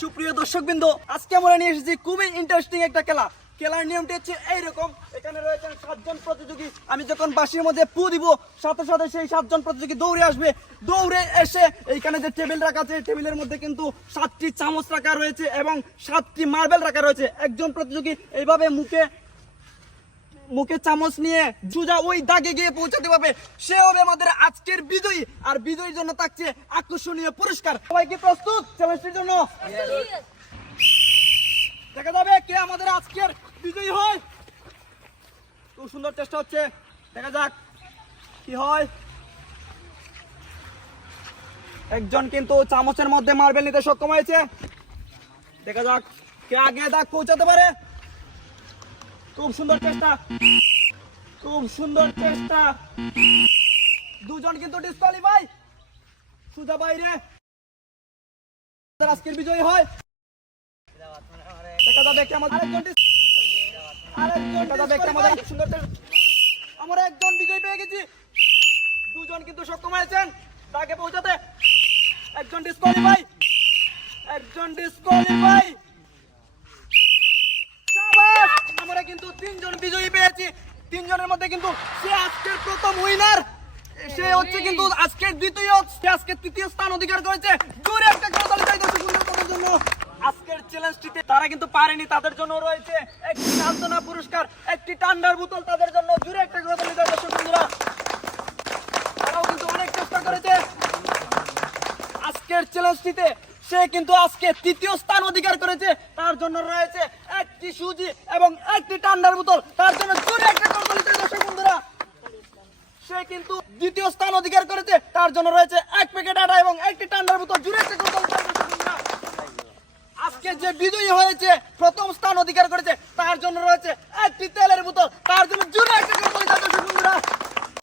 সুপ্রিয় দর্শকবৃন্দ, আজকে আমরা নিয়ে এসেছি খুবই ইন্টারেস্টিং একটা খেলা। খেলার নিয়মটি হচ্ছে এইরকম। এখানে রয়েছেন 7 জন প্রতিযোগী। আমি যখন বাঁশির মধ্যে পু দিব, সাথে সাথে সেই 7 জন প্রতিযোগী দৌড়ে আসবে। দৌড়ে এসে এইখানে যে টেবিল রাখা আছে, টেবিলের মধ্যে কিন্তু 7টি চামচ রাখা রয়েছে এবং 7টি মার্বেল রাখা রয়েছে। একজন প্রতিযোগী এইভাবে মুখে চামচ নিয়ে জুজা ওই দাগে গিয়ে পৌঁছাতে পারবে, সে হবে আমাদের আজকের বিজয়ী। আর বিজয়ীর জন্য থাকছে আকর্ষণীয় পুরস্কার। সবাই কি প্রস্তুত চ্যালেঞ্জটির জন্য? দেখা যাবে কে আমাদের আজকের বিজয়ী হয়। খুব সুন্দর চেষ্টা হচ্ছে, দেখা যাক কি হয়। একজন কিন্তু চামচের মধ্যে মার্বেল নিতে সক্ষম হয়েছে। দেখা যাক কে আগে দাগ পৌঁছাতে পারে। খুব সুন্দর চেষ্টা, খুব সুন্দর চেষ্টা। দুজন কিন্তু ডিসকোয়ালিফাই, সুজা বাইরে। আজকের বিজয়ী হয়। দেখা যাবে কে আমাদের আমরা একজন বিজয়ী পেয়ে গেছি। দুজন কিন্তু সক্ষম হয়েছেন তাকে পৌঁছাতে। একজন ডিসকোয়ালিফাই, একজন ডিসকোয়ালিফাই। আমরা কিন্তু 3 জন বিজয়ী পেয়েছি। 3 জনের মধ্যে কিন্তু সে আজকের প্রথম উইনার, সে হচ্ছে কিন্তু আজকের দ্বিতীয়, সে আজকের তৃতীয় স্থান অধিকার করেছে। জোরে একটা করতালি চাই দর্শকদের জন্য। আজকের চ্যালেঞ্জটিতে তারা কিন্তু পারেনি, তাদের জন্য রয়েছে একটি সান্ত্বনা পুরস্কার, একটি ঠান্ডার বোতল তাদের জন্য। জোরে একটা করতালি চাই দর্শক বন্ধুরা। তারাও কিন্তু অনেক চেষ্টা করেছে। আজকের চ্যালেঞ্জটিতে সে কিন্তু আজকে তৃতীয় স্থান অধিকার করেছে। তার জন্য রয়েছে একটি সুজি এবং একটি ঠান্ডার বোতল। তার জন্য জোরে একটা করতালি চাই দর্শক বন্ধুরা। সে কিন্তু দ্বিতীয় স্থান অধিকার করেছে। তার জন্য রয়েছে 1 প্যাকেট আটা এবং একটি ঠান্ডার বোতল। জোরে একটা করতালি চাই দর্শক বন্ধুরা। আজকে যে বিজয়ী হয়েছে, প্রথম স্থান অধিকার করেছে, তার জন্য রয়েছে একটি তেলের